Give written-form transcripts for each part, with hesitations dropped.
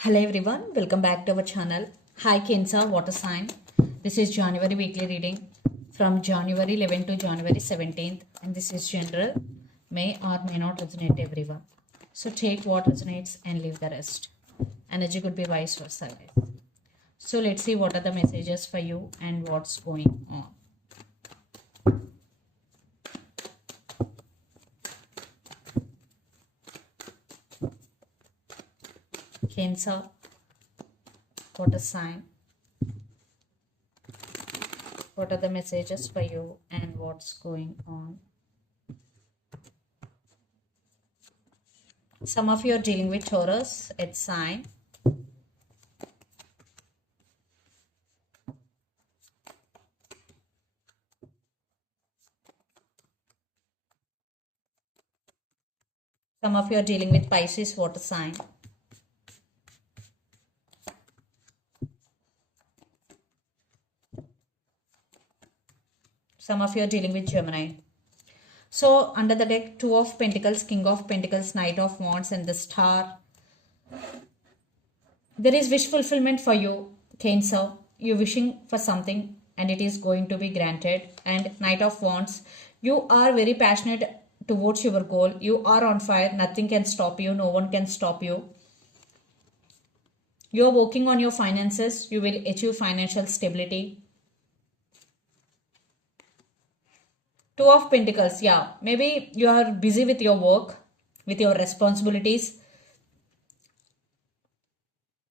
Hello everyone, welcome back to our channel. Hi Cancer, water sign. This is January weekly reading from January 11th to January 17th, and this is general. May or may not resonate everyone. So take what resonates and leave the rest. Energy could be vice versa. So let's see what are the messages for you and what's going on. Cancer, water sign. What are the messages for you and what's going on? Some of you are dealing with Taurus, it's sign. Some of you are dealing with Pisces, water sign. Some of you are dealing with Gemini. So under the deck, Two of Pentacles, King of Pentacles, Knight of Wands and the Star. There is wish fulfillment for you, Cancer. You're wishing for something and it is going to be granted. And Knight of Wands, you are very passionate towards your goal. You are on fire. Nothing can stop you. No one can stop you. You're working on your finances. You will achieve financial stability. Two of Pentacles, yeah. Maybe you are busy with your work, with your responsibilities.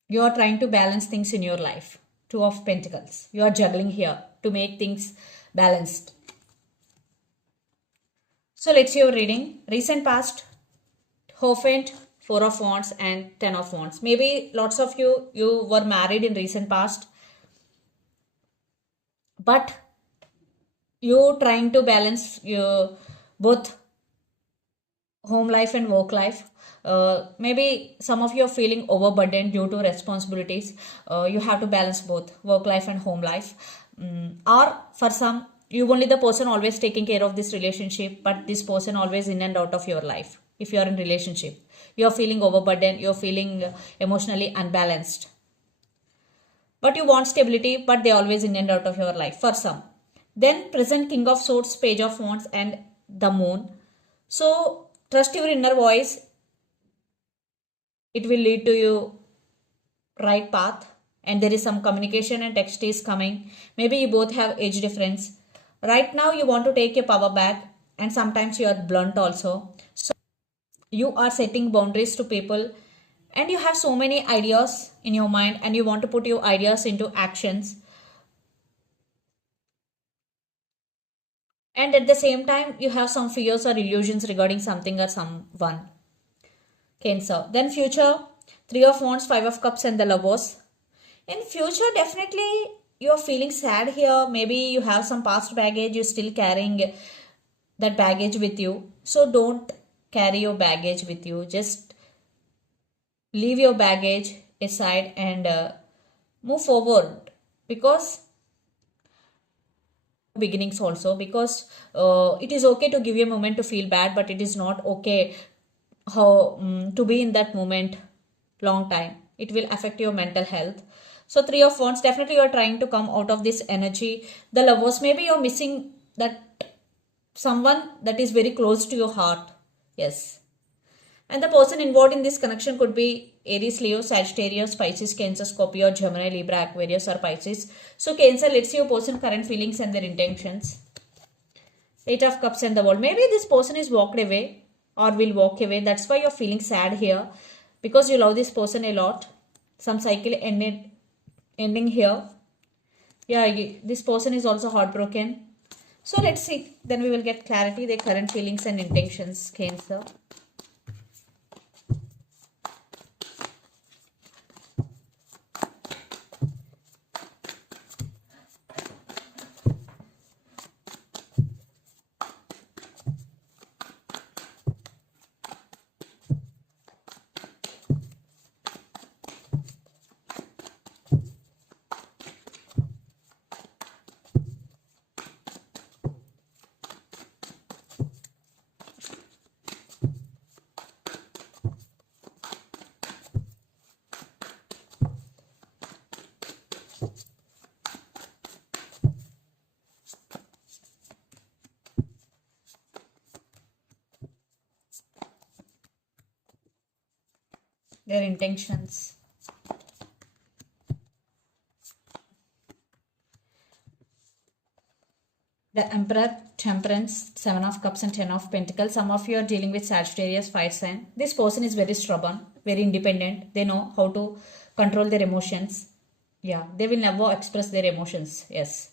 You are trying to balance things in your life. Two of Pentacles. You are juggling here to make things balanced. So let's see your reading. Recent past, Hierophant, Four of Wands and Ten of Wands. Maybe lots of you were married in recent past. But you trying to balance your both home life and work life. Maybe some of you are feeling overburdened due to responsibilities. You have to balance both work life and home life. Or for some, you only the person always taking care of this relationship, but this person always in and out of your life. If you are in relationship, you are feeling overburdened, you are feeling emotionally unbalanced. But you want stability, but they always in and out of your life for some. Then present King of Swords, Page of Wands and the Moon. So trust your inner voice. It will lead to you right path. And there is some communication and text is coming. Maybe you both have age difference. Right now you want to take your power back. And sometimes you are blunt also. So you are setting boundaries to people. And you have so many ideas in your mind. And you want to put your ideas into actions. And at the same time, you have some fears or illusions regarding something or someone. Cancer. Then future, Three of Wands, Five of Cups and the Lovers. In future, definitely you are feeling sad here. Maybe you have some past baggage. You're still carrying that baggage with you. So don't carry your baggage with you. Just leave your baggage aside and move forward. Because beginnings also, because it is okay to give you a moment to feel bad, but it is not okay to be in that moment long time. It will affect your mental health. So Three of Wands, definitely you are trying to come out of this energy. The Lovers, maybe you're missing that someone that is very close to your heart. Yes. And the person involved in this connection could be Aries, Leo, Sagittarius, Pisces, Cancer, Scorpio, Gemini, Libra, Aquarius or Pisces. So Cancer, let's see your person current feelings and their intentions. Eight of Cups and the World. Maybe this person is walked away or will walk away. That's why you're feeling sad here. Because you love this person a lot. Some cycle ending here. Yeah, this person is also heartbroken. So let's see. Then we will get clarity, their current feelings and intentions, Cancer. Your intentions. The Emperor, Temperance, 7 of Cups and 10 of Pentacles. Some of you are dealing with Sagittarius, fire sign. This person is very stubborn, very independent. They know how to control their emotions. Yeah, they will never express their emotions. Yes.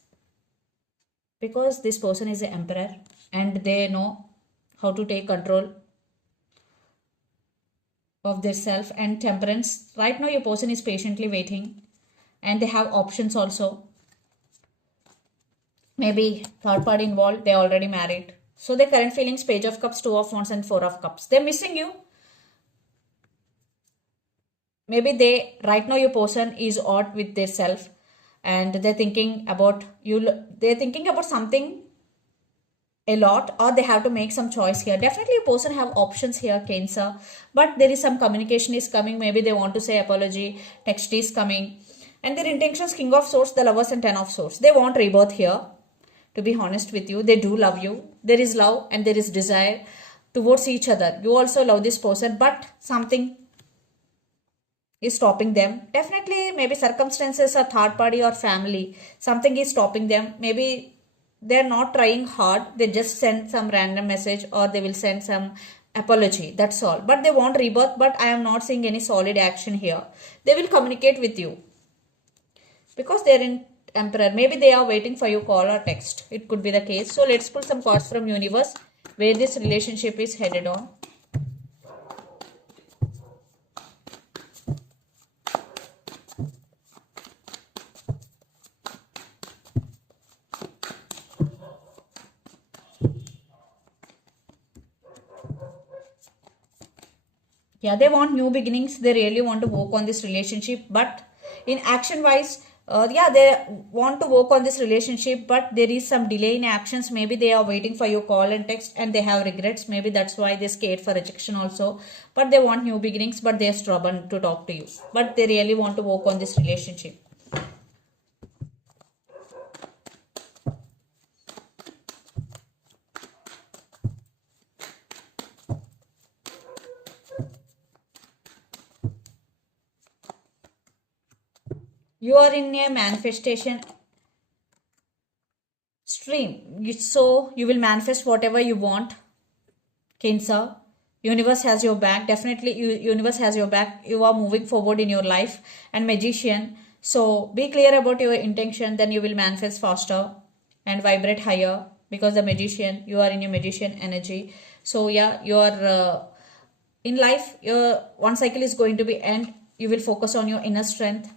Because this person is the Emperor and they know how to take control of their self. And Temperance, right now your person is patiently waiting and they have options also. Maybe third party involved, they are already married. So their current feelings, Page of Cups, 2 of Wands and 4 of Cups. They're missing you. Maybe they, right now your person is odd with their self and they're thinking about you. They're thinking about something a lot, or they have to make some choice here. Definitely a person have options here, Cancer, but there is some communication is coming. Maybe they want to say apology, text is coming, and their intentions, King of Swords, the Lovers and 10 of Swords. They want rebirth here. To be honest with you, they do love you. There is love and there is desire towards each other. You also love this person, but something is stopping them. Definitely maybe circumstances or third party or family, something is stopping them. Maybe they're not trying hard, they just send some random message or they will send some apology, that's all. But they want rebirth, but I am not seeing any solid action here. They will communicate with you because they're in Emperor. Maybe they are waiting for your call or text. It could be the case. So let's pull some cards from universe where this relationship is headed on. Yeah, they want new beginnings. They really want to work on this relationship, but in action wise, yeah, they want to work on this relationship, but there is some delay in actions. Maybe they are waiting for your call and text and they have regrets. Maybe that's why they're scared for rejection also, but they want new beginnings, but they're stubborn to talk to you, but they really want to work on this relationship. You are in a manifestation stream, so you will manifest whatever you want, Cancer. Universe has your back. Definitely universe has your back. You are moving forward in your life. And Magician, so be clear about your intention, then you will manifest faster and vibrate higher, because the Magician, you are in your Magician energy. So yeah, you are in life, your one cycle is going to be end. You will focus on your inner strength.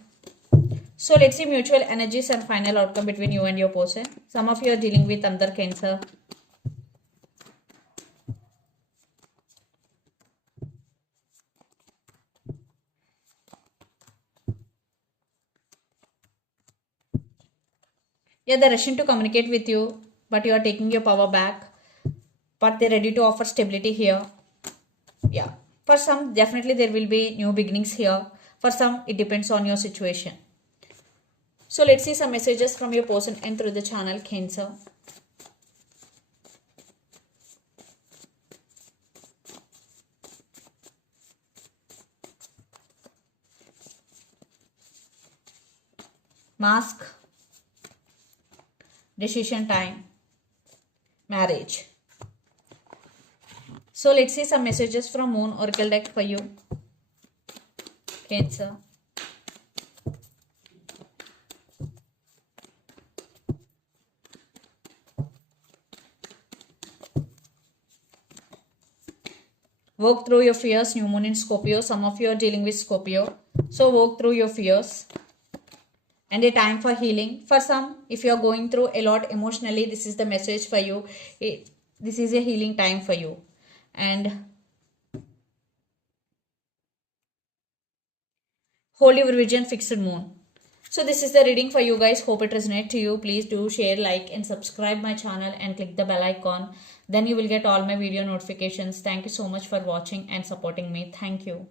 So let's see mutual energies and final outcome between you and your person. Some of you are dealing with another Cancer. Yeah, they're rushing to communicate with you, but you are taking your power back. But they're ready to offer stability here. Yeah. For some, definitely there will be new beginnings here. For some, it depends on your situation. So let's see some messages from your person and through the channel, Cancer. Mask. Decision time. Marriage. So let's see some messages from Moon Oracle deck for you, Cancer. Work through your fears, new moon in Scorpio. Some of you are dealing with Scorpio. So work through your fears. And a time for healing. For some, if you are going through a lot emotionally, this is the message for you. This is a healing time for you. And Holy Revision, fixed moon. So this is the reading for you guys. Hope it resonates to you. Please do share, like and subscribe my channel and click the bell icon. Then you will get all my video notifications. Thank you so much for watching and supporting me. Thank you.